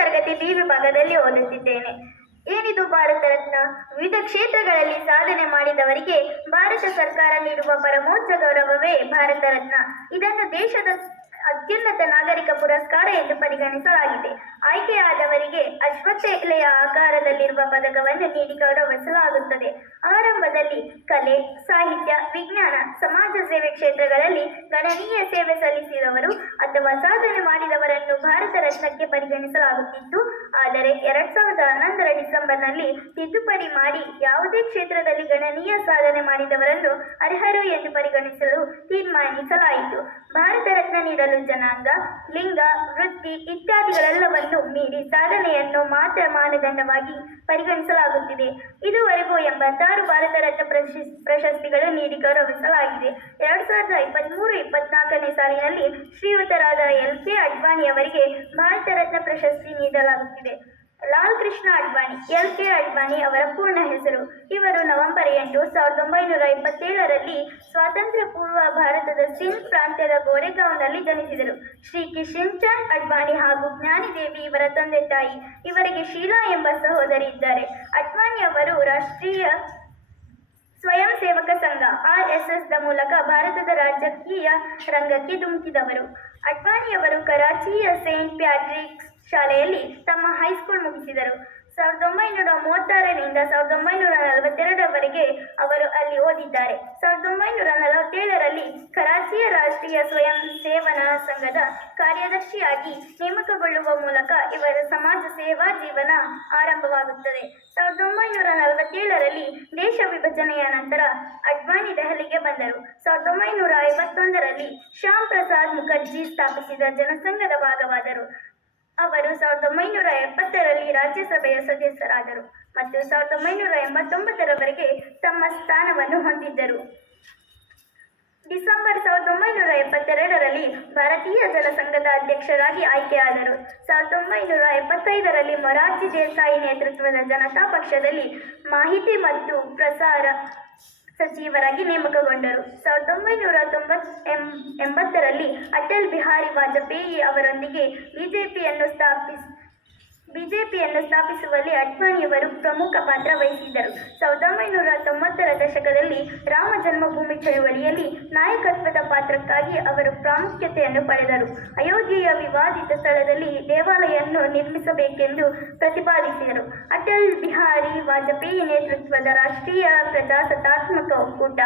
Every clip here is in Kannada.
ತರಗತಿ ಬಿ ವಿಭಾಗದಲ್ಲಿ ಓದುತ್ತಿದ್ದೇನೆ. ಏನಿದು ಭಾರತ ರತ್ನ? ವಿವಿಧ ಕ್ಷೇತ್ರಗಳಲ್ಲಿ ಸಾಧನೆ ಮಾಡಿದವರಿಗೆ ಭಾರತ ಸರ್ಕಾರ ನೀಡುವ ಪರಮೋಚ್ಚ ಗೌರವವೇ ಭಾರತ ರತ್ನ. ಇದನ್ನು ದೇಶದ ಅತ್ಯುನ್ನತ ನಾಗರಿಕ ಪುರಸ್ಕಾರ ಎಂದು ಪರಿಗಣಿಸಲಾಗಿದೆ. ಆಯ್ಕೆಯಾದವರಿಗೆ ಅಶ್ವತ್ಥ ಎಲೆಯ ಆಕಾರದಲ್ಲಿರುವ ಪದಕವನ್ನು ನೀಡಿ ಗೌರವಿಸಲಾಗುತ್ತದೆ. ಆರಂಭದಲ್ಲಿ ಕಲೆ, ಸಾಹಿತ್ಯ, ವಿಜ್ಞಾನ, ಸಮಾಜ ಸೇವೆ ಕ್ಷೇತ್ರಗಳಲ್ಲಿ ಗಣನೀಯ ಸೇವೆ ಸಲ್ಲಿಸಿದವರು ಅಥವಾ ಸಾಧನೆ ಮಾಡಿದವರನ್ನು ಭಾರತ ರತ್ನಕ್ಕೆ ಪರಿಗಣಿಸಲಾಗುತ್ತಿತ್ತು. ಆದರೆ 2011ರ ಡಿಸೆಂಬರ್ನಲ್ಲಿ ತಿದ್ದುಪಡಿ ಮಾಡಿ ಯಾವುದೇ ಕ್ಷೇತ್ರದಲ್ಲಿ ಗಣನೀಯ ಸಾಧನೆ ಮಾಡಿದವರನ್ನು ಅರ್ಹರು ಎಂದು ಪರಿಗಣಿಸಲು ತೀರ್ಮಾನಿಸಲಾಯಿತು. ಭಾರತ ರತ್ನ ನೀಡಲು ಜನಾಂಗ, ಲಿಂಗ, ವೃತ್ತಿ ಇತ್ಯಾದಿಗಳೆಲ್ಲವನ್ನು ಮೀರಿ ಸಾಧನೆಯನ್ನು ಮಾತ್ರ ಮಾನದಂಡವಾಗಿ ಪರಿಗಣಿಸಲಾಗುತ್ತಿದೆ. ಇದುವರೆಗೂ 86 ಭಾರತ ರತ್ನ ಪ್ರಶಸ್ತಿಗಳು ನೀಡಿ ಗೌರವಿಸಲಾಗಿದೆ. 2023-24ನೇ ಸಾಲಿನಲ್ಲಿ ಶ್ರೀಯುತರಾದ LK ಅಡ್ವಾಣಿ ಅವರಿಗೆ ಭಾರತ ರತ್ನ ಪ್ರಶಸ್ತಿ ನೀಡಲಾಗುತ್ತಿದೆ. ಲಾಲ್ ಕೃಷ್ಣ ಅಡ್ವಾಣಿ. LK ಅಡ್ವಾಣಿ ಅವರ ಪೂರ್ಣ ಹೆಸರು. ಇವರು ನವೆಂಬರ್ 8, 1927ರಲ್ಲಿ ಸ್ವಾತಂತ್ರ್ಯ ಪೂರ್ವ ಭಾರತದ ಸಿಂಧ್ ಪ್ರಾಂತ್ಯದ ಗೋರೆಗಾಂವ್ನಲ್ಲಿ ಜನಿಸಿದರು. ಶ್ರೀ ಕಿಶನ್ ಚಂದ್ ಅಡ್ವಾಣಿ ಹಾಗೂ ಜ್ಞಾನಿದೇವಿ ಇವರ ತಂದೆ ತಾಯಿ. ಇವರಿಗೆ ಶೀಲಾ ಎಂಬ ಸಹೋದರಿ ಇದ್ದಾರೆ. ಅಡ್ವಾಣಿ ಅವರು ರಾಷ್ಟ್ರೀಯ ಸ್ವಯಂ ಸೇವಕ ಸಂಘ RSSದ ಮೂಲಕ ಭಾರತದ ರಾಜಕೀಯ ರಂಗಕ್ಕೆ ಧುಮುಕಿದವರು. ಅಡ್ವಾಣಿಯವರು ಕರಾಚಿಯ ಸೇಂಟ್ ಪ್ಯಾಟ್ರಿಕ್ಸ್ ಶಾಲೆಯಲ್ಲಿ ತಮ್ಮ ಹೈಸ್ಕೂಲ್ ಮುಗಿಸಿದರು. 1936ರಿಂದ 1942ರವರೆಗೆ ಅವರು ಅಲ್ಲಿ ಓದಿದ್ದಾರೆ. 1947ರಲ್ಲಿ ಕರಾಚಿಯ ರಾಷ್ಟ್ರೀಯ ಸ್ವಯಂ ಸೇವನಾ ಸಂಘದ ಕಾರ್ಯದರ್ಶಿಯಾಗಿ ನೇಮಕಗೊಳ್ಳುವ ಮೂಲಕ ಇವರ ಸಮಾಜ ಸೇವಾ ಜೀವನ ಆರಂಭವಾಗುತ್ತದೆ. 1947ರಲ್ಲಿ ದೇಶ ವಿಭಜನೆಯ ನಂತರ ಅಡ್ವಾಣಿ ದೆಹಲಿಗೆ ಬಂದರು. 1951ರಲ್ಲಿ ಶ್ಯಾಮ್ ಪ್ರಸಾದ್ ಮುಖರ್ಜಿ ಸ್ಥಾಪಿಸಿದ ಜನಸಂಘದ ಭಾಗವಾದರು. ಅವರು 1970ರಲ್ಲಿ ರಾಜ್ಯಸಭೆಯ ಸದಸ್ಯರಾದರು ಮತ್ತು 1989ರವರೆಗೆ ತಮ್ಮ ಸ್ಥಾನವನ್ನು ಹೊಂದಿದ್ದರು. ಡಿಸೆಂಬರ್ 1972ರಲ್ಲಿ ಭಾರತೀಯ ಜನಸಂಘದ ಅಧ್ಯಕ್ಷರಾಗಿ ಆಯ್ಕೆಯಾದರು. 1975ರಲ್ಲಿ ಮೊರಾರ್ಜಿ ದೇಸಾಯಿ ನೇತೃತ್ವದ ಜನತಾ ಪಕ್ಷದಲ್ಲಿ ಮಾಹಿತಿ ಮತ್ತು ಪ್ರಸಾರ ಸಚಿವರಾಗಿ ನೇಮಕಗೊಂಡರು. 1980ರಲ್ಲಿ ಅಟಲ್ ಬಿಹಾರಿ ವಾಜಪೇಯಿ ಅವರೊಂದಿಗೆ ಬಿಜೆಪಿಯನ್ನು ಸ್ಥಾಪಿಸುವಲ್ಲಿ ಅಡ್ವಾಣಿಯವರು ಪ್ರಮುಖ ಪಾತ್ರ ವಹಿಸಿದರು. 1990ರ ದಶಕದಲ್ಲಿ ರಾಮ ಜನ್ಮಭೂಮಿ ಚಳುವಳಿಯಲ್ಲಿ ನಾಯಕತ್ವದ ಪಾತ್ರಕ್ಕಾಗಿ ಅವರು ಪ್ರಾಮುಖ್ಯತೆಯನ್ನು ಪಡೆದರು. ಅಯೋಧ್ಯೆಯ ವಿವಾದಿತ ಸ್ಥಳದಲ್ಲಿ ದೇವಾಲಯವನ್ನು ನಿರ್ಮಿಸಬೇಕೆಂದು ಪ್ರತಿಪಾದಿಸಿದರು. ಅಟಲ್ ಬಿಹಾರಿ ವಾಜಪೇಯಿ ನೇತೃತ್ವದ ರಾಷ್ಟ್ರೀಯ ಪ್ರಜಾಸತ್ತಾತ್ಮಕ ಒಕ್ಕೂಟ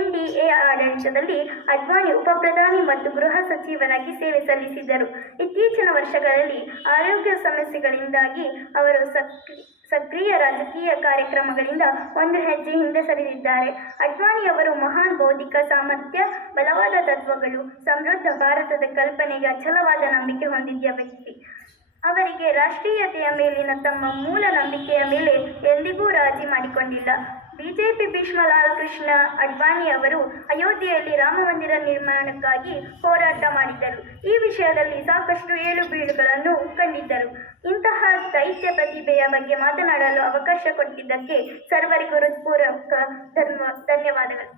NDA ಆಡಳಿತದಲ್ಲಿ ಅಡ್ವಾಣಿ ಉಪಪ್ರಧಾನಿ ಮತ್ತು ಗೃಹ ಸಚಿವರಾಗಿ ಸೇವೆ ಸಲ್ಲಿಸಿದರು. ಇತ್ತೀಚಿನ ವರ್ಷಗಳಲ್ಲಿ ಆರೋಗ್ಯ ಸಮಸ್ಯೆಗಳಿಂದಾಗಿ ಅವರು ಸಕ್ರಿಯ ರಾಜಕೀಯ ಕಾರ್ಯಕ್ರಮಗಳಿಂದ ಒಂದು ಹೆಜ್ಜೆ ಹಿಂದೆ ಸರಿದಿದ್ದಾರೆ. ಅಡ್ವಾಣಿಯವರು ಮಹಾನ್ ಬೌದ್ಧಿಕ ಸಾಮರ್ಥ್ಯ, ಬಲವಾದ ತತ್ವಗಳು, ಸಮೃದ್ಧ ಭಾರತದ ಕಲ್ಪನೆಗೆ ಅಚಲವಾದ ನಂಬಿಕೆ ಹೊಂದಿದ್ದ ವ್ಯಕ್ತಿ. ಅವರಿಗೆ ರಾಷ್ಟ್ರೀಯತೆಯ ಮೇಲಿನ ತಮ್ಮ ಮೂಲ ನಂಬಿಕೆಯ ಮೇಲೆ ಎಂದಿಗೂ ರಾಜಿ ಮಾಡಿಕೊಂಡಿಲ್ಲ. ಬಿಜೆಪಿ ಭೀಷ್ಮ ಲಾಲ್ ಕೃಷ್ಣ ಅಡ್ವಾಣಿ ಅವರು ಅಯೋಧ್ಯೆಯಲ್ಲಿ ರಾಮ ಮಂದಿರ ನಿರ್ಮಾಣಕ್ಕಾಗಿ ಹೋರಾಟ ಮಾಡಿದ್ದರು. ಈ ವಿಷಯದಲ್ಲಿ ಸಾಕಷ್ಟು ಏಳುಬೀಳುಗಳನ್ನು ಕಂಡಿದ್ದರು. ಇಂತಹ ದೈತ್ಯ ಪ್ರತಿಭೆಯ ಬಗ್ಗೆ ಮಾತನಾಡಲು ಅವಕಾಶ ಕೊಟ್ಟಿದ್ದಕ್ಕೆ ಸರ್ವರಿಗೂ ಹೃತ್ಪೂರ್ವಕ ಧನ್ಯವಾದಗಳು.